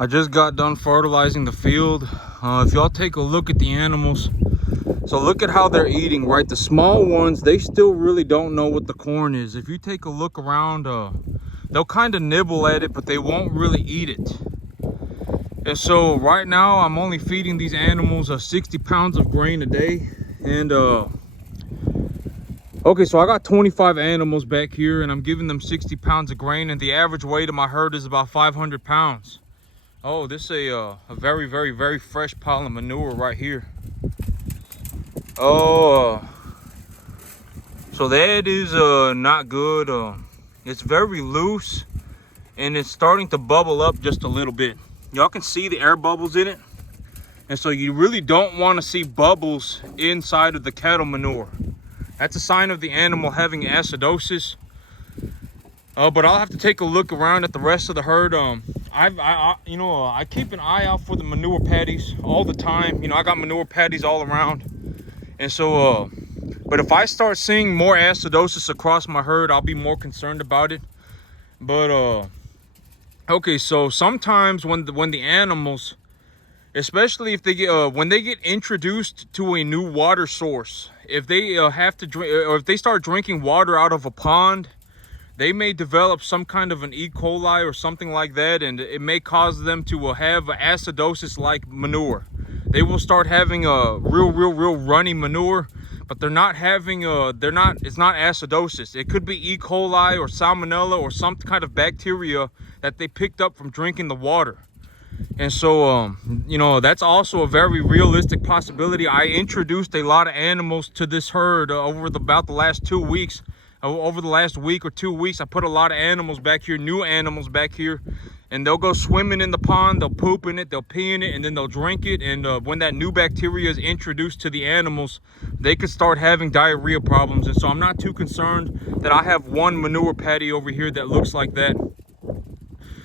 I just got done fertilizing the field. If y'all take a look at the animals, so look at how they're eating, right? The small ones, they still really don't know what the corn is. If you take a look around, they'll kind of nibble at it, but they won't really eat it. And so right now I'm only feeding these animals 60 pounds of grain a day. And okay, so I got 25 animals back here and I'm giving them 60 pounds of grain, and the average weight of my herd is about 500 pounds. Oh, this is a very, very, very fresh pile of manure right here. Oh, so that is not good. It's very loose and it's starting to bubble up just a little bit. Y'all can see the air bubbles in it. And so you really don't want to see bubbles inside of the cattle manure. That's a sign of the animal having acidosis. But I'll have to take a look around at the rest of the herd. I keep an eye out for the manure patties all the time. I got manure patties all around. And so, but if I start seeing more acidosis across my herd, I'll be more concerned about it. But, okay, so sometimes when the animals, especially if they get, when they get introduced to a new water source, if they have to drink, or if they start drinking water out of a pond, they may develop some kind of an E. coli or something like that, and it may cause them to have acidosis like manure. They will start having a real runny manure, but they're not having it's not acidosis. It could be E. coli or salmonella or some kind of bacteria that they picked up from drinking the water. And so, that's also a very realistic possibility. I introduced a lot of animals to this herd over about the last 2 weeks. Over the last week or 2 weeks, I put a lot of animals back here, new animals back here, and they'll go swimming in the pond, they'll poop in it, they'll pee in it, and then they'll drink it. And when that new bacteria is introduced to the animals, they could start having diarrhea problems. And so I'm not too concerned that I have one manure patty over here that looks like that.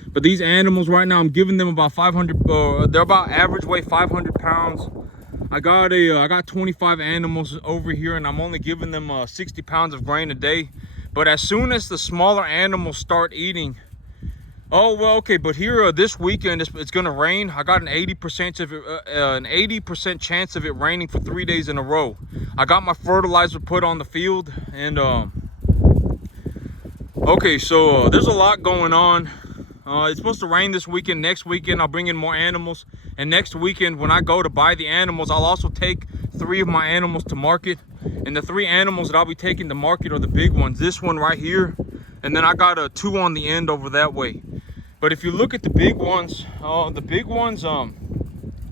But these animals right now, I'm giving them about 500, they're about average weight 500 pounds. I got 25 animals over here and I'm only giving them 60 pounds of grain a day. But as soon as the smaller animals start eating, oh, well, okay, but here this weekend it's gonna rain. I got an 80% chance of it raining for 3 days in a row. I got my fertilizer put on the field, and okay, so there's a lot going on. It's supposed to rain this weekend. Next weekend I'll bring in more animals, and next weekend when I go to buy the animals, I'll also take 3 of my animals to market. And the 3 animals that I'll be taking to market are the big ones, this one right here, and then I got 2 on the end over that way. But if you look at the big ones,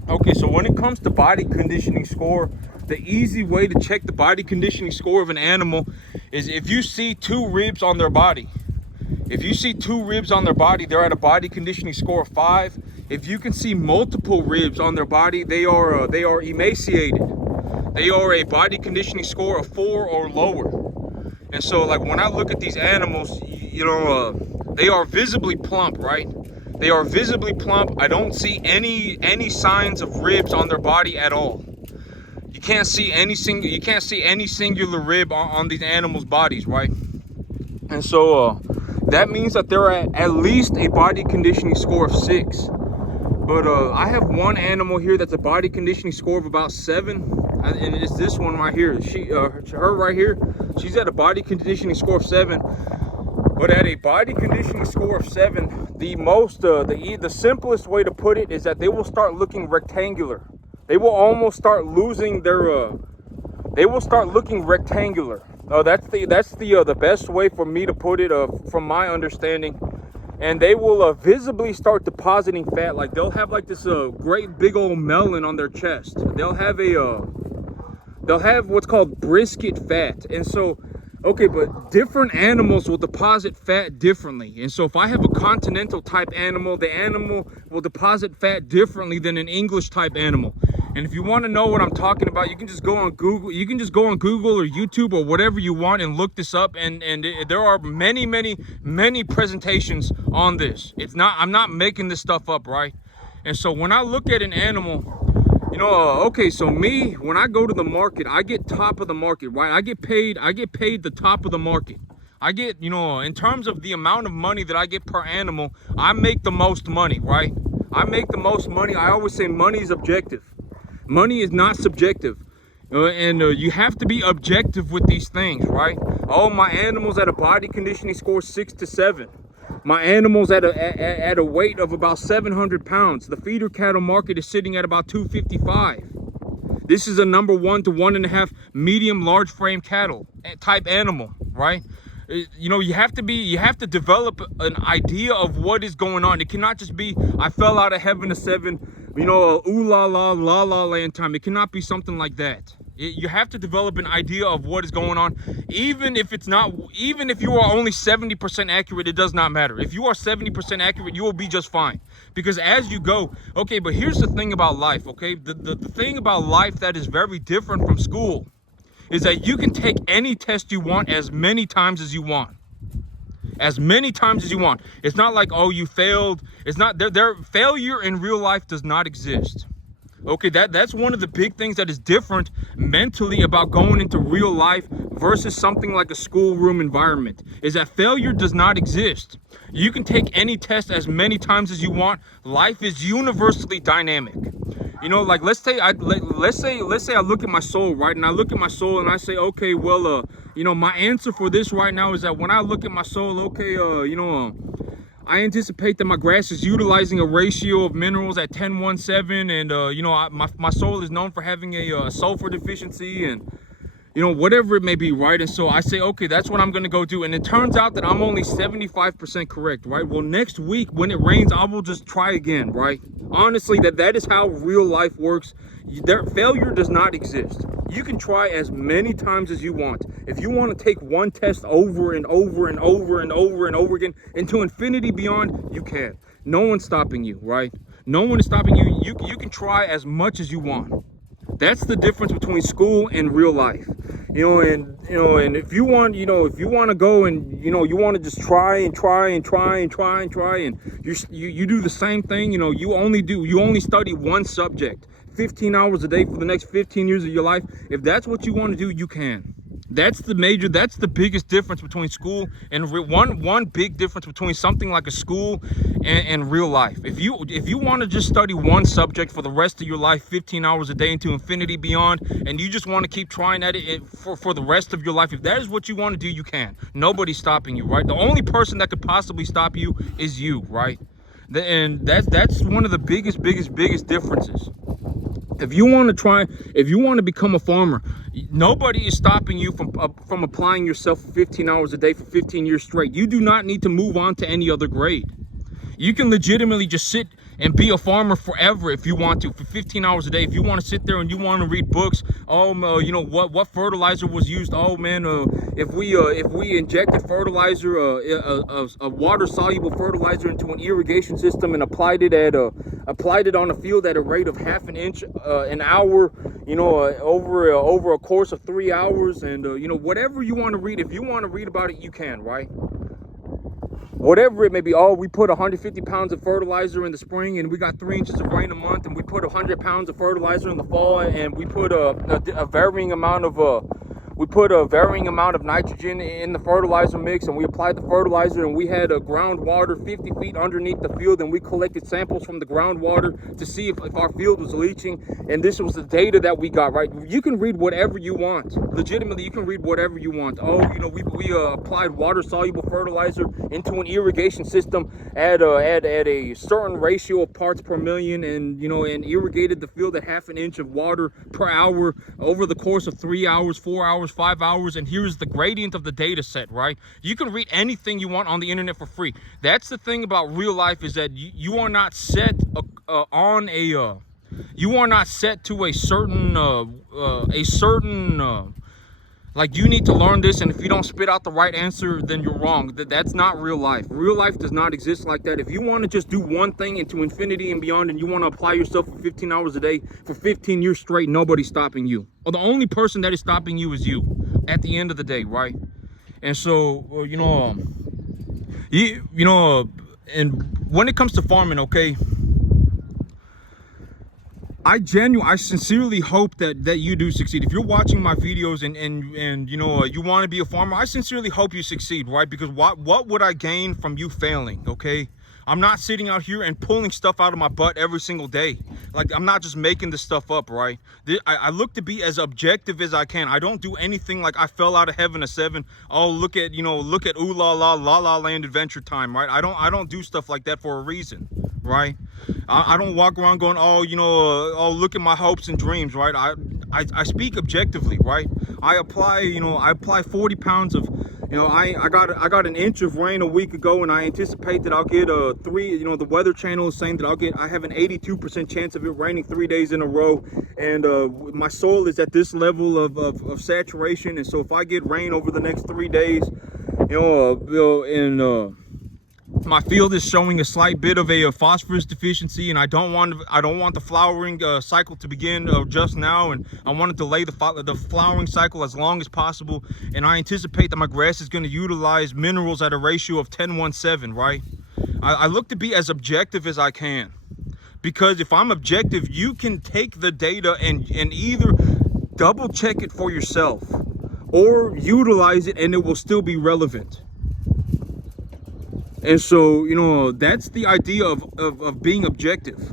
okay, so when it comes to body conditioning score, the easy way to check the body conditioning score of an animal is if you see 2 ribs on their body. If you see 2 ribs on their body, they're at a body conditioning score of 5. If you can see multiple ribs on their body, they are emaciated. They are a body conditioning score of 4 or lower. And so, like, when I look at these animals, they are visibly plump, right? They are visibly plump. I don't see any signs of ribs on their body at all. You can't see any singular rib on these animals' bodies, right? And so that means that they're at least a body conditioning score of 6. But I have one animal here that's a body conditioning score of about 7, and it's this one right here. Her right here, she's at a body conditioning score of 7. But at a body conditioning score of 7, the simplest way to put it is that they will start looking rectangular. They will almost start losing their. They will start looking rectangular. That's the best way for me to put it, from my understanding. And they will visibly start depositing fat. Like, they'll have like this great big old melon on their chest. They'll have what's called brisket fat. And so, okay, but different animals will deposit fat differently. And so if I have a continental type animal, the animal will deposit fat differently than an English type animal. And if you want to know what I'm talking about, you can just go on Google. You can just go on Google or YouTube or whatever you want and look this up. And there are many presentations on this. I'm not making this stuff up, right? And so when I look at an animal, okay, so me, when I go to the market, I get top of the market, right? I get paid the top of the market. I get, in terms of the amount of money that I get per animal, I make the most money, right? I make the most money. I always say money is objective. Money is not subjective. And you have to be objective with these things, right? Oh, my animal's at a body conditioning score 6 to 7. My animal's at a weight of about 700 pounds. The feeder cattle market is sitting at about 255. This is a number 1 to 1.5 medium large frame cattle type animal, right? You know, you have to develop an idea of what is going on. It cannot just be, I fell out of heaven to 7, you know, ooh la la la la land time. It cannot be something like that. You have to develop an idea of what is going on. Even if you are only 70% accurate, it does not matter. If you are 70% accurate, you will be just fine. Because as you go, okay, but here's the thing about life, okay? The thing about life that is very different from school is that you can take any test you want as many times as you want. As many times as you want. It's not like, oh, you failed. It's not, failure in real life does not exist. Okay, that's one of the big things that is different mentally about going into real life versus something like a schoolroom environment, is that failure does not exist. You can take any test as many times as you want. Life is universally dynamic. You know, like let's say I look at my soul, right? And I look at my soul and I say, okay, well, you know, my answer for this right now is that when I look at my soul, okay, you know, I anticipate that my grass is utilizing a ratio of minerals at 10:1:7, and you know, my soil is known for having a sulfur deficiency, and you know, whatever it may be, right? And so I say, okay, that's what I'm gonna go do. And it turns out that I'm only 75% correct, right? Well, next week when it rains, I will just try again, right? Honestly, that is how real life works. Failure does not exist. You can try as many times as you want. If you want to take one test over and over and over and over and over again into infinity beyond, you can. No one's stopping you, right? No one is stopping you. You can try as much as you want. That's the difference between school and real life. And if you want, if you want to go and you want to just try and you do the same thing, you only study one subject 15 hours a day for the next 15 years of your life. If that's what you want to do, you can. That's the biggest difference between school and one big difference between something like a school and real life. If you want to just study one subject for the rest of your life, 15 hours a day into infinity beyond, and you just want to keep trying at it for the rest of your life, if that is what you want to do, you can. Nobody's stopping you, right? The only person that could possibly stop you is you, right? And that's one of the biggest differences. If you want to become a farmer, nobody is stopping you from applying yourself for 15 hours a day for 15 years straight. You do not need to move on to any other grade. You can legitimately just sit and be a farmer forever if you want to, for 15 hours a day. If you want to sit there and you want to read books, what fertilizer was used? Oh man, if we injected fertilizer, a water soluble fertilizer into an irrigation system and applied it on a field at a rate of half an inch an hour, over a course of 3 hours, and whatever you want to read, if you want to read about it, you can, right? Whatever it may be. Oh, we put 150 pounds of fertilizer in the spring and we got 3 inches of rain a month, and we put 100 pounds of fertilizer in the fall, and we put a varying amount of nitrogen in the fertilizer mix, and we applied the fertilizer, and we had groundwater 50 feet underneath the field, and we collected samples from the groundwater to see if our field was leaching, and this was the data that we got, right? You can read whatever you want. Legitimately, you can read whatever you want. Oh, we applied water soluble fertilizer into an irrigation system at a certain ratio of parts per million, and and irrigated the field at half an inch of water per hour over the course of 3 hours, 4 hours, 5 hours, and here's the gradient of the data set, right? You can read anything you want on the internet for free. That's the thing about real life, is that you are not set you are not set to a certain like, you need to learn this, and if you don't spit out the right answer, then you're wrong. That's not real life. Real life does not exist like that. If you want to just do one thing into infinity and beyond, and you want to apply yourself for 15 hours a day for 15 years straight, nobody's stopping you. Or the only person that is stopping you is you at the end of the day, right? And so, and when it comes to farming, okay, I sincerely hope that you do succeed. If you're watching my videos and you want to be a farmer, I sincerely hope you succeed, right? Because what would I gain from you failing, okay? I'm not sitting out here and pulling stuff out of my butt every single day. Like, I'm not just making this stuff up, right? I look to be as objective as I can. I don't do anything like I fell out of heaven at 7. Oh, look at, look at ooh la la la la land Adventure Time, right? I don't do stuff like that for a reason, right? I don't walk around going, oh, oh, look at my hopes and dreams, right? I speak objectively, right? I apply 40 pounds of, I got an inch of rain a week ago, and I anticipate that I'll get a 3. The Weather Channel is saying that I have an 82% chance of it raining 3 days in a row, and my soil is at this level of saturation, and so if I get rain over the next 3 days, my field is showing a slight bit of a phosphorus deficiency, and I don't want the flowering cycle to begin just now, and I want to delay the flowering cycle as long as possible. And I anticipate that my grass is going to utilize minerals at a ratio of 10:1:7, right? I look to be as objective as I can, because if I'm objective, you can take the data and either double check it for yourself or utilize it, and it will still be relevant. And so, that's the idea of being objective.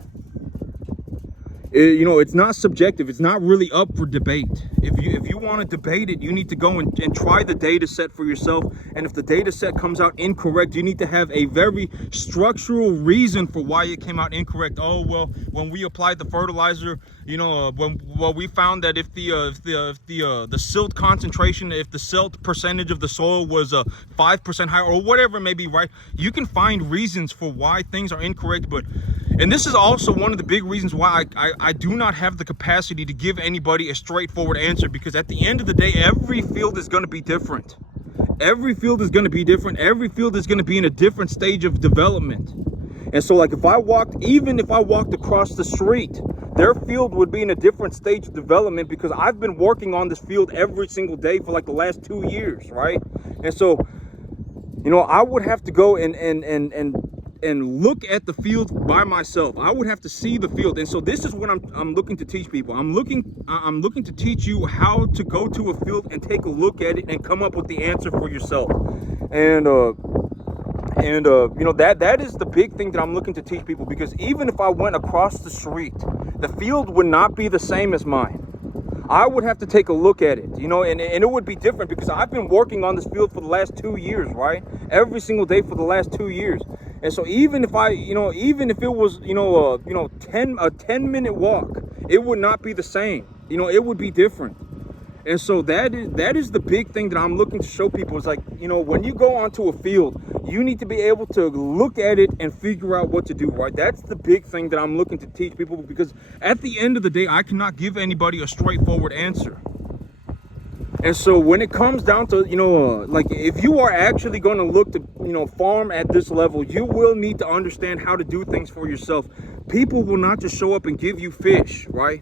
It's not subjective. It's not really up for debate. If you want to debate it, you need to go and try the data set for yourself. And if the data set comes out incorrect, you need to have a very structural reason for why it came out incorrect. Oh, well, when we applied the fertilizer, we found that if the silt concentration, if the silt percentage of the soil was 5% higher, or whatever it may be, right? You can find reasons for why things are incorrect, and this is also one of the big reasons why I do not have the capacity to give anybody a straightforward answer, because at the end of the day, every field is going to be different. Every field is going to be different. Every field is going to be in a different stage of development. And so, like, even if I walked across the street, their field would be in a different stage of development, because I've been working on this field every single day for like the last 2 years, right? And so, I would have to go and look at the field by myself. I would have to see the field. And so this is what I'm looking to teach people. I'm looking to teach you how to go to a field and take a look at it and come up with the answer for yourself. And that is the big thing that I'm looking to teach people, because even if I went across the street, the field would not be the same as mine. I would have to take a look at it, and it would be different, because I've been working on this field for the last 2 years, right? Every single day for the last 2 years. And so even if it was, a 10-minute walk, it would not be the same. It would be different. And so that is the big thing that I'm looking to show people. Is like, when you go onto a field, you need to be able to look at it and figure out what to do, right? That's the big thing that I'm looking to teach people, because at the end of the day, I cannot give anybody a straightforward answer. And so when it comes down to, like, if you are actually going to look to, farm at this level, you will need to understand how to do things for yourself. People will not just show up and give you fish, right?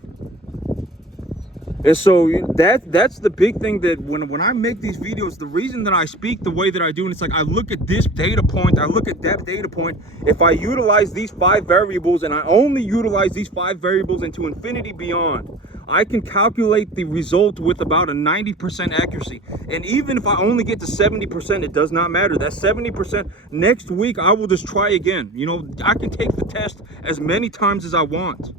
And so that's the big thing, that when I make these videos, the reason that I speak the way that I do, and it's like, I look at this data point, I look at that data point. If I utilize these 5 variables, and I only utilize these 5 variables into infinity beyond, I can calculate the result with about a 90% accuracy. And even if I only get to 70%, it does not matter. That 70%, next week, I will just try again. I can take the test as many times as I want.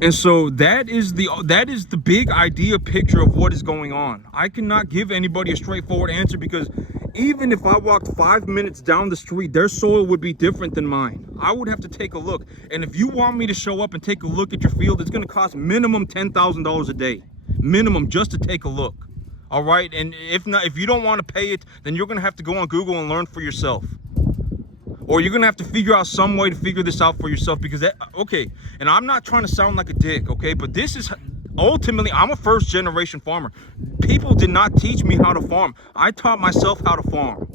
And so that is the big idea picture of what is going on. I cannot give anybody a straightforward answer, because even if I walked 5 minutes down the street, their soil would be different than mine. I would have to take a look. And if you want me to show up and take a look at your field, it's going to cost minimum $10,000 a day. Minimum, just to take a look. All right? And if you don't want to pay it, then you're going to have to go on Google and learn for yourself. Or you're going to have to figure out some way to figure this out for yourself, because okay, and I'm not trying to sound like a dick, okay, but this is, ultimately, I'm a first-generation farmer. People did not teach me how to farm. I taught myself how to farm.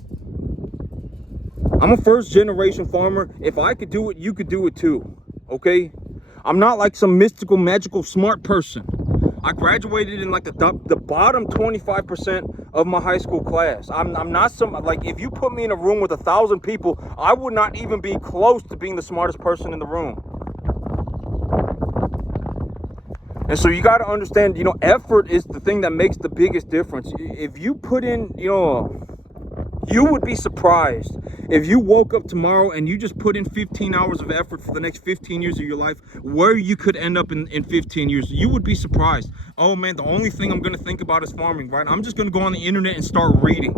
I'm a first-generation farmer. If I could do it, you could do it too, okay? I'm not like some mystical, magical, smart person. I graduated in like the bottom 25% of my high school class. I'm not like, if you put me in a room with 1,000 people, I would not even be close to being the smartest person in the room. And so you got to understand, effort is the thing that makes the biggest difference. If you put in, You would be surprised if you woke up tomorrow and you just put in 15 hours of effort for the next 15 years of your life, where you could end up in 15 years. You would be surprised. Oh man, the only thing I'm going to think about is farming, right? I'm just going to go on the internet and start reading.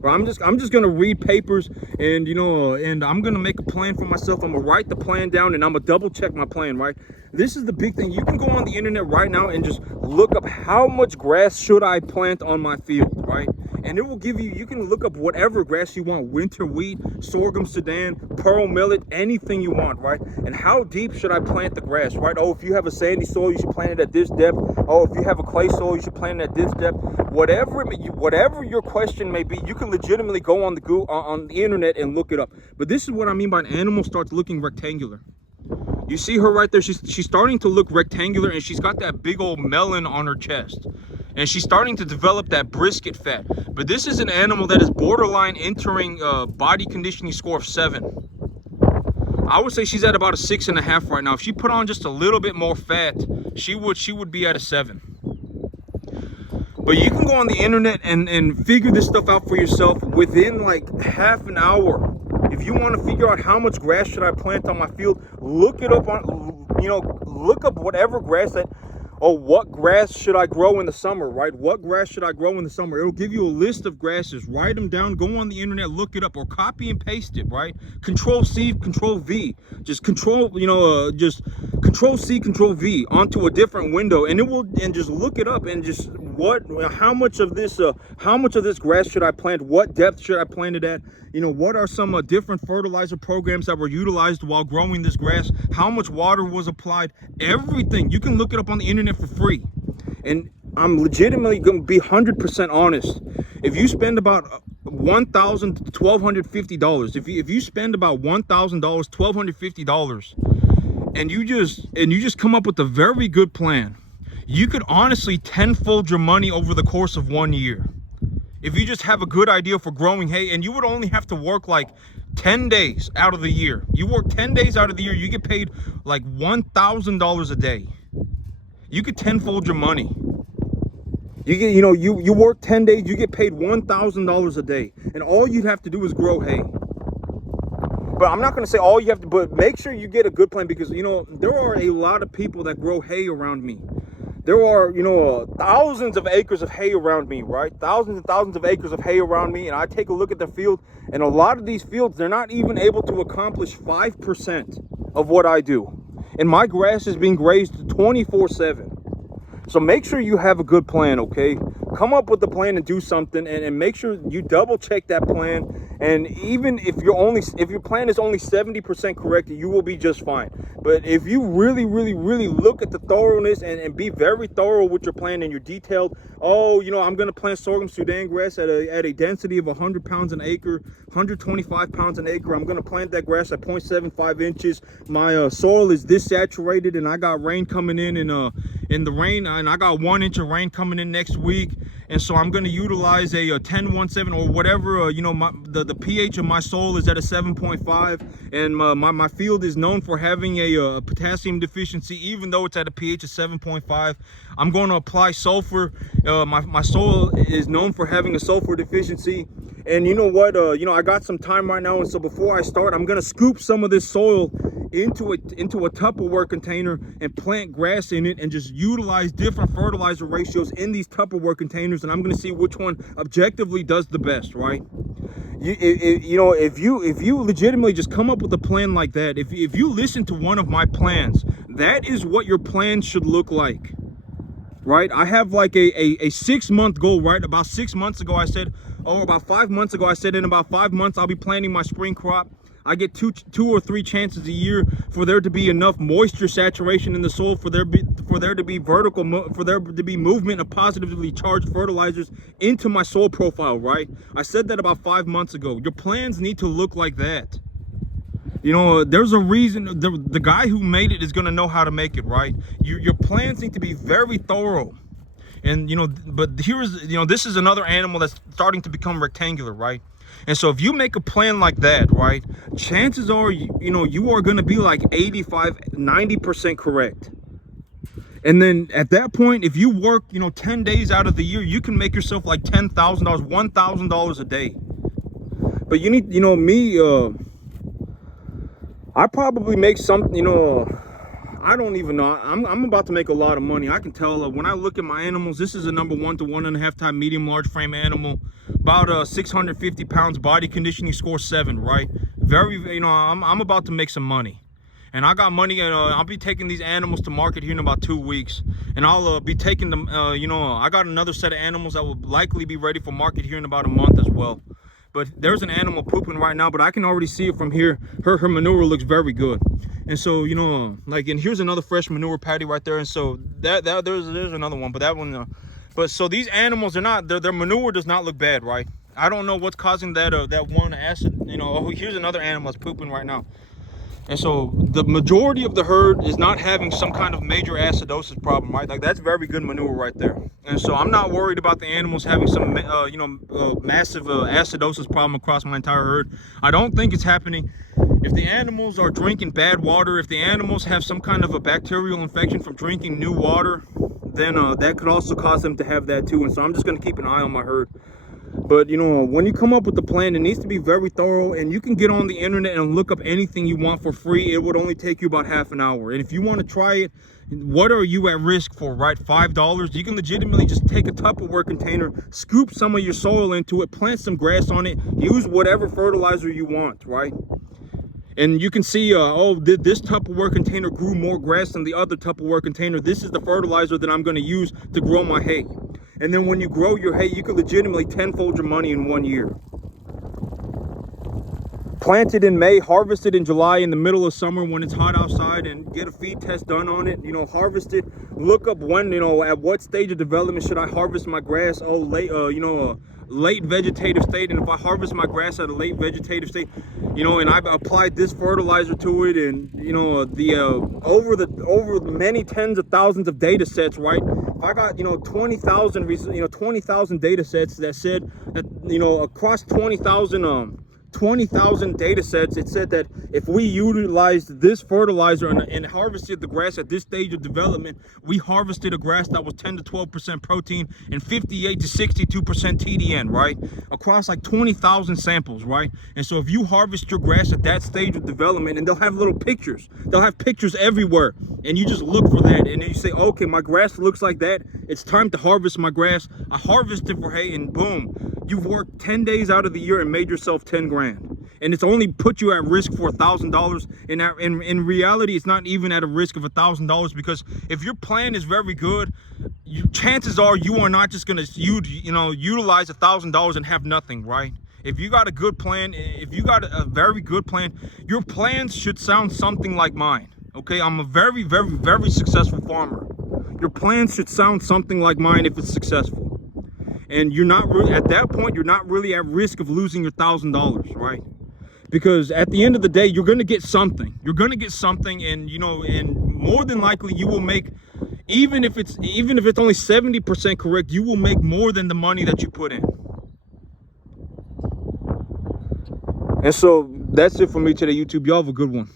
Right? I'm just going to read papers, and and I'm going to make a plan for myself. I'm going to write the plan down, and I'm going to double check my plan, right? This is the big thing. You can go on the internet right now and just look up how much grass should I plant on my field, right? And it will give you, you can look up whatever grass you want, winter wheat, sorghum, Sudan, pearl millet, anything you want, right? And how deep should I plant the grass, right? Oh, if you have a sandy soil, you should plant it at this depth. Oh, if you have a clay soil, you should plant it at this depth. Whatever your question may be, you can legitimately go on the internet and look it up. But this is what I mean by an animal starts looking rectangular. You see her right there, she's starting to look rectangular, and she's got that big old melon on her chest. And she's starting to develop that brisket fat. But this is an animal that is borderline entering body conditioning score of 7. I would say she's at about a 6.5 right now. If she put on just a little bit more fat, she would be at a 7. But you can go on the internet and figure this stuff out for yourself within like half an hour. If you want to figure out how much grass should I plant on my field, look it up on, look up whatever grass that, or what grass should I grow in the summer, right? What grass should I grow in the summer? It'll give you a list of grasses. Write them down, go on the internet, look it up, or copy and paste it, right? Control C, Control V. Just control, just Control C, Control V onto a different window, and just look it up, and just how much of this grass should I plant? What depth should I plant it at? What are some different fertilizer programs that were utilized while growing this grass? How much water was applied? Everything. You can look it up on the internet for free. And I'm legitimately going to be 100% honest. If you spend about $1,000 to $1,250, if you spend about $1,000, $1,250, and you just come up with a very good plan, you could honestly tenfold your money over the course of 1 year. If you just have a good idea for growing hay, and you would only have to work like 10 days out of the year. You work 10 days out of the year, you get paid like $1,000 a day. You could tenfold your money. You work 10 days, you get paid $1,000 a day. And all you'd have to do is grow hay. But I'm not going to say all you have to, but make sure you get a good plan, because, there are a lot of people that grow hay around me. There are, thousands of acres of hay around me, right? Thousands and thousands of acres of hay around me. And I take a look at the field, and a lot of these fields, they're not even able to accomplish 5% of what I do. And my grass is being grazed 24/7. So make sure you have a good plan, okay? Come up with the plan and do something, and make sure you double check that plan. And even if your plan is only 70% correct, you will be just fine. But if you really, really, really look at the thoroughness and be very thorough with your plan, and you're detailed, I'm going to plant sorghum Sudan grass at a density of 100 pounds an acre, 125 pounds an acre. I'm going to plant that grass at 0.75 inches. My soil is this saturated, and I got rain coming in the rain, and I got 1 inch of rain coming in next week. And so I'm going to utilize a 10-1-7 or whatever. The pH of my soil is at a 7.5, and my field is known for having a potassium deficiency, even though it's at a pH of 7.5. I'm going to apply sulfur. My soil is known for having a sulfur deficiency. And you know what? I got some time right now, and so before I start, I'm going to scoop some of this soil into a Tupperware container and plant grass in it, and just utilize different fertilizer ratios in these Tupperware containers, and I'm going to see which one objectively does the best, right? If you legitimately just come up with a plan like that, if you listen to one of my plans, that is what your plan should look like, right? I have like a 6-month goal, right? About 6 months ago, I said, about 5 months ago, I said in about 5 months, I'll be planting my spring crop. I get two or three chances a year for there to be enough moisture saturation in the soil for there to be movement of positively charged fertilizers into my soil profile, right? I said that about 5 months ago. Your plans need to look like that. There's a reason. The guy who made it is going to know how to make it, right? Your plans need to be very thorough. And but this is another animal that's starting to become rectangular, right? And so if you make a plan like that, right, chances are, you are going to be like 85-90% correct. And then at that point, if you work, 10 days out of the year, you can make yourself like $10,000, $1,000 a day. But you need, me, I probably make something, I don't even know. I'm about to make a lot of money. I can tell when I look at my animals. This is a number 1 to 1.5 time medium large frame animal, about 650 pounds, body conditioning score 7, right? Very, I'm about to make some money. And I got money, and I'll be taking these animals to market here in about 2 weeks. And I'll be taking them, I got another set of animals that will likely be ready for market here in about a month as well. But there's an animal pooping right now, but I can already see it from here. Her manure looks very good. And so, and here's another fresh manure patty right there. And so there's another one, but that one, but so these animals are not, their manure does not look bad, right? I don't know what's causing that one acid, oh, here's another animal that's pooping right now. And so the majority of the herd is not having some kind of major acidosis problem, right? Like, that's very good manure right there. And so I'm not worried about the animals having some, massive acidosis problem across my entire herd. I don't think it's happening. If the animals are drinking bad water, if the animals have some kind of a bacterial infection from drinking new water, then that could also cause them to have that too. And so I'm just going to keep an eye on my herd. But when you come up with the plan, it needs to be very thorough, and you can get on the internet and look up anything you want for free. It would only take you about half an hour. And if you want to try it, what are you at risk for, right? $5. You can legitimately just take a Tupperware container, scoop some of your soil into it, plant some grass on it, use whatever fertilizer you want, right? And you can see, this Tupperware container grew more grass than the other Tupperware container. This is the fertilizer that I'm going to use to grow my hay. And then when you grow your hay, you can legitimately tenfold your money in 1 year. Planted in May, harvested in July in the middle of summer when it's hot outside, and get a feed test done on it. Harvest it. Look up when, at what stage of development should I harvest my grass. Oh, late, late vegetative state. And if I harvest my grass at a late vegetative state, and I've applied this fertilizer to it, and over many tens of thousands of data sets, right? If I got 20,000 data sets that said that across 20,000 data sets, it said that if we utilized this fertilizer and harvested the grass at this stage of development, we harvested a grass that was 10 to 12% protein and 58 to 62% TDN, right? Across like 20,000 samples, right? And so if you harvest your grass at that stage of development, and they'll have little pictures, they'll have pictures everywhere, and you just look for that, and then you say, okay, my grass looks like that, it's time to harvest my grass. I harvest it for hay, and boom, you've worked 10 days out of the year and made yourself 10 grand. And it's only put you at risk for $1,000. In reality, it's not even at a risk of $1,000, because if your plan is very good, chances are you are not just going to utilize $1,000 and have nothing, right? If you got a good plan, if you got a very good plan, your plans should sound something like mine. Okay, I'm a very, very, very successful farmer. Your plans should sound something like mine if it's successful. And you're not really, at that point, you're not really at risk of losing your $1,000, right? Because at the end of the day, you're going to get something. You're going to get something, and and more than likely you will make, even if it's only 70% correct, you will make more than the money that you put in. And so that's it for me today, YouTube. Y'all have a good one.